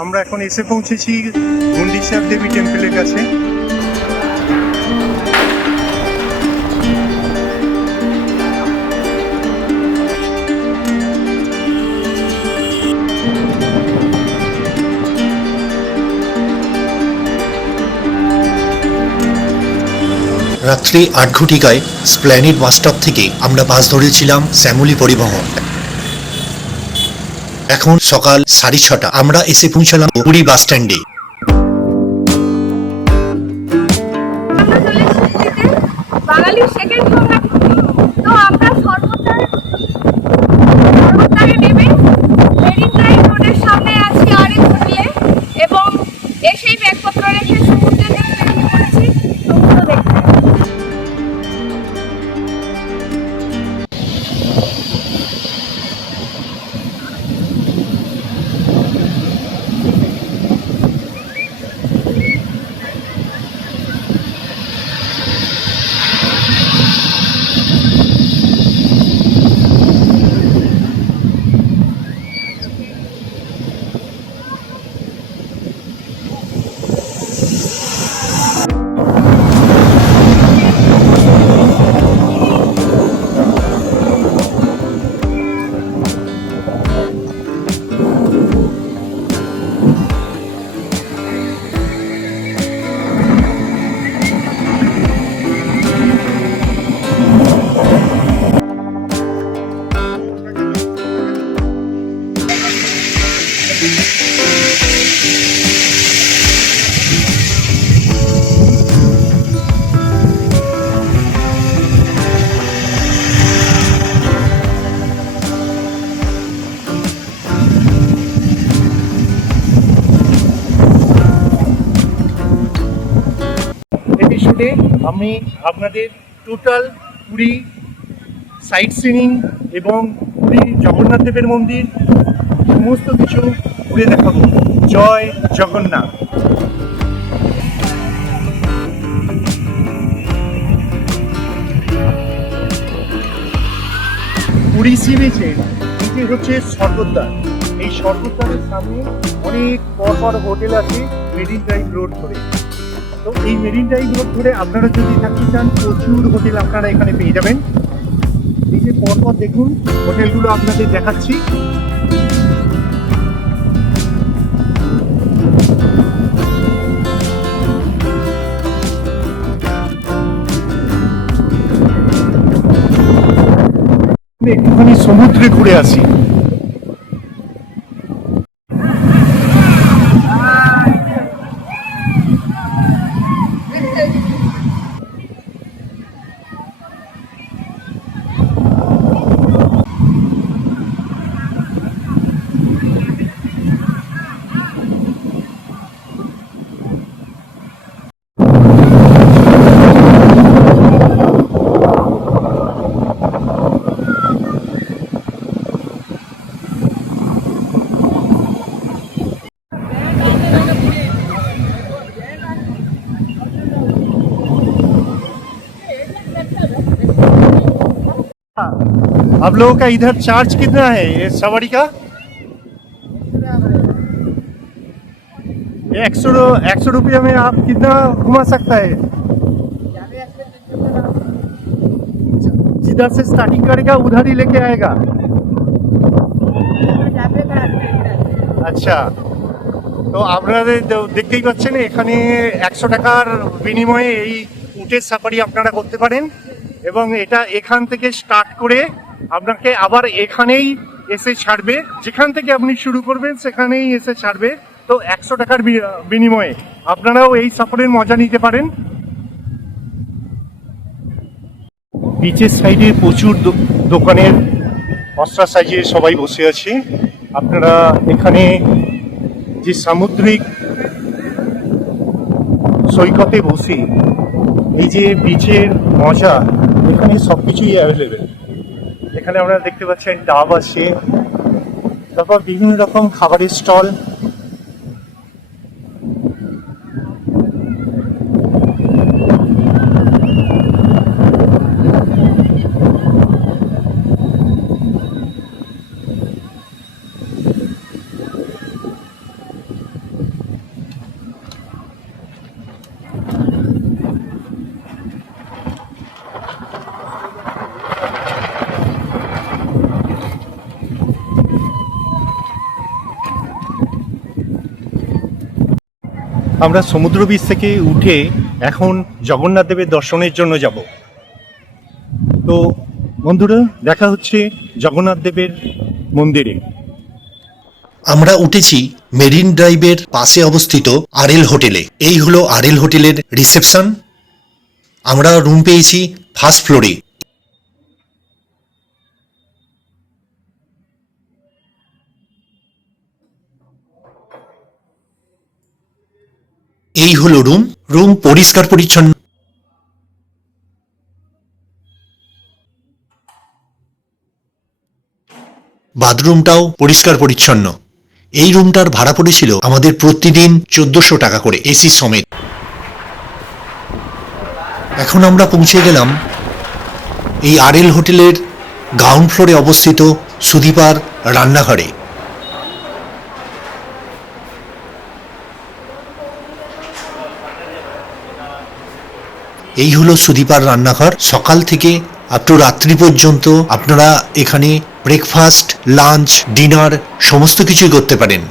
আমরা এখন এসে পৌঁছেছি গুন্ডিচা দেবী টেম্পলের কাছে। রাত্রি ৮ ঘটিকায় স্প্ল্যানেড বাসস্টপ থেকে আমরা বাস ধরেছিলাম শ্যামলী পরিবহন। এখন সকাল 6:30, আমরা এসে পৌঁছালাম পুরী বাস স্ট্যান্ডে। বাঙালির সেকেন্ড হোম পুরী। তো আমরা সর্বদাই নেমে মেরিন ড্রাইভ রোডের সামনে আছি আরেক হোটেলে, এবং এসেই ব্যাগপত্র রেখে সমুদ্রে দেখতে বেরিয়ে পড়েছি সমুদ্র দেখতে। এপিসোডে আমি আপনাদের টোটাল পুরী সাইট সিনিং এবং পুরী জগন্নাথ দেবের মন্দির সমস্ত কিছু ঘুরে দেখাবো। জয় জগন্নাথ। পুরী সি বিচে এটি হচ্ছে স্বর্গদ্বার। এই স্বর্গদ্বারের সামনে অনেক পর হোটেল আছে মেরিন ড্রাইভ রোড ধরে। তো এই মেরিন ড্রাইভ রোড ধরে আপনারা যদি থাকতে চান প্রচুর হোটেল আপনারা এখানে পেয়ে যাবেন। এই যে পরপর দেখুন হোটেলগুলো আপনাদের দেখাচ্ছি। একটুখানি সমুদ্রে ঘুরে আসি। आप लोगों का इधर चार्ज कितना है ये सवारी का? 100 रुपये में आप कितना घुमा सकता है? जिधर से स्टार्टिंग करेगा उधर ही लेके आएगा। আচ্ছা, তো আপনারা দেখতেই পাচ্ছেন এখানে 100 টাকার বিনিময়ে এই উটের সাফারি আপনারা করতে পারেন, এবং এটা এখান থেকে স্টার্ট করে আপনাকে আবার এখানেই এসে ছাড়বে। যেখান থেকে আপনি শুরু করবেন সেখানেই এসে ছাড়বে। তো 100 টাকার বিনিময়ে আপনারাও এই সফরের মজা নিতে পারেন। বিচের সাইডে প্রচুর দোকানের অস্ত্রা সাইজে সবাই বসে আছে। আপনারা এখানে যে সামুদ্রিক সৈকতে বসে এই যে বিচের মজা, এখানে সব কিছুই অ্যাভেলেবেল। এখানে আপনারা দেখতে পাচ্ছেন ডাব আছে, তারপর বিভিন্ন রকম খাবারের স্টল। আমরা সমুদ্র বীচ থেকে উঠে এখন জগন্নাথ দেবের দর্শনের জন্য যাব। তো বন্ধুরা, দেখা হচ্ছে জগন্নাথ দেবের মন্দিরে। আমরা উঠেছি মেরিন ড্রাইভের পাশে অবস্থিত আরএল হোটেলে। এই হলো আরএল হোটেলের রিসেপশন। আমরা রুম পেয়েছি ফার্স্ট ফ্লোরে। এই হলো রুম পরিষ্কার পরিচ্ছন্ন। বাথরুমটাও পরিষ্কার পরিচ্ছন্ন। এই রুমটার ভাড়া পড়েছিল আমাদের প্রতিদিন 1400 টাকা করে, এসি সমেত। এখন আমরা পৌঁছে গেলাম এই আরএল হোটেলের গ্রাউন্ড ফ্লোরে অবস্থিত সুদীপার রান্নাঘরে। এই হলো সুদীপার রান্নাঘর। সকাল থেকে আপ টু রাত্রি পর্যন্ত আপনারা এখানে ব্রেকফাস্ট, লাঞ্চ, ডিনার সমস্ত কিছুই করতে পারেন।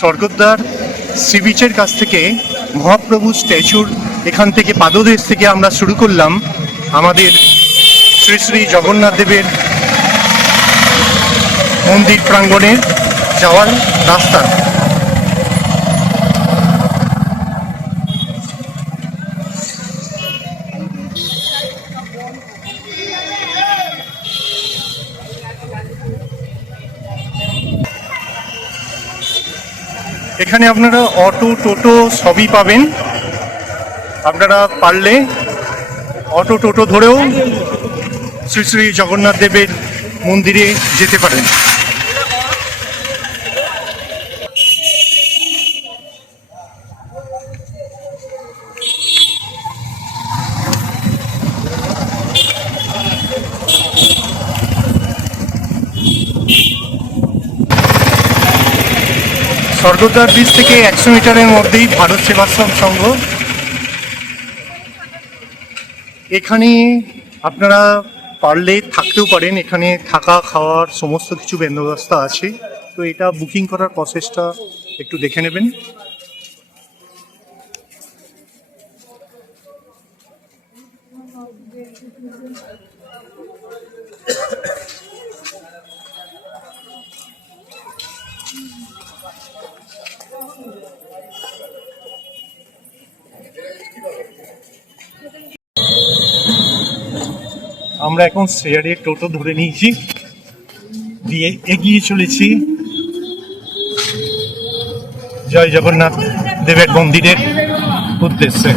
স্বর্গদ্বার সি বিচের কাছ থেকে মহাপ্রভু স্ট্যাচুর এখান থেকে পাদদেশ থেকে আমরা শুরু করলাম আমাদের শ্রী শ্রী জগন্নাথ দেবের মন্দির প্রাঙ্গণে যাওয়ার রাস্তা। এখানে আপনারা অটো, টোটো সবই পাবেন। আপনারা পারলে অটো, টোটো ধরেও শ্রী শ্রী জগন্নাথ দেবের মন্দিরে যেতে পারেন। স্বর্গদ্বার বীচ থেকে 100 মিটারের মধ্যেই ভারত সেবাশ্রম সংঘ। এখানে আপনারা পারলে থাকতেও পারেন। এখানে থাকা খাওয়ার সমস্ত কিছু বন্দোবস্ত আছে। তো এটা বুকিং করার প্রসেসটা একটু দেখে নেবেন। আমরা এখন শেয়ারে টোটো ধরে নিয়েছি, দিয়ে এগিয়ে চলেছি জয় জগন্নাথ দেবের মন্দিরের উদ্দেশ্যে।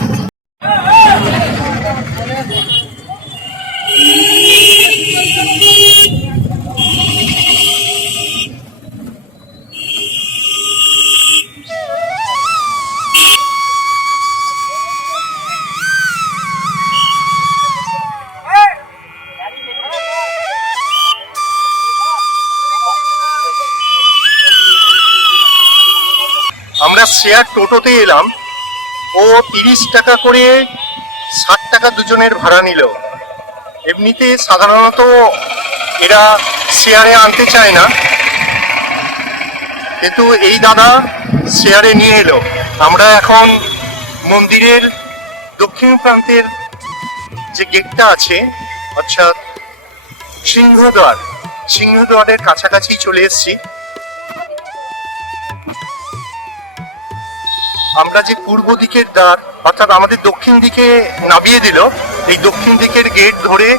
আমরা শেয়ার টোটোতে এলাম, ও 30 টাকা করে 60 টাকা দুজনের ভাড়া নিল। এমনিতে সাধারণত এরা শেয়ারে আনতে চায় না, কিন্তু এই দাদা শেয়ারে নিয়ে এলো। আমরা এখন মন্দিরের দক্ষিণ প্রান্তের যে গেটটা আছে, অর্থাৎ সিংহদ্বারের কাছাকাছি চলে এসেছি। আমরা যে পূর্ব দিকের দ্বার, অর্থাৎ আমাদের দক্ষিণ দিকে নামিয়ে দিল, এই দক্ষিণ দিকের গেট ধরে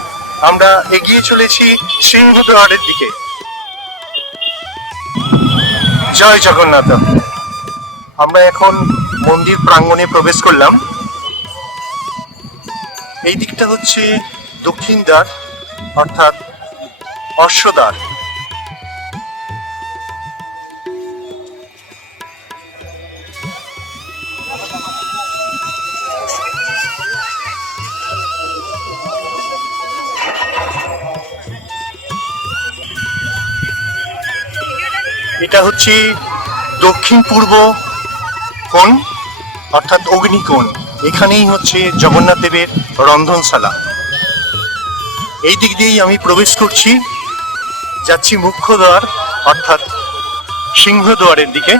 আমরা এগিয়ে চলেছি সিংহদ্বারের দিকে। জয় জগন্নাথ। আমরা এখন মন্দির প্রাঙ্গণে প্রবেশ করলাম। এই দিকটা হচ্ছে দক্ষিণ দ্বার, অর্থাৎ অশ্বদ্বার। এটা হচ্ছে দক্ষিণ পূর্ব কোণ, অর্থাৎ অগ্নিকোণ। এখানেই হচ্ছে জগন্নাথ দেবের রন্ধনশালা। এই দিক দিয়েই আমি প্রবেশ করছি, যাচ্ছি মুখ্য দ্বার অর্থাৎ সিংহদ্বারের দিকে।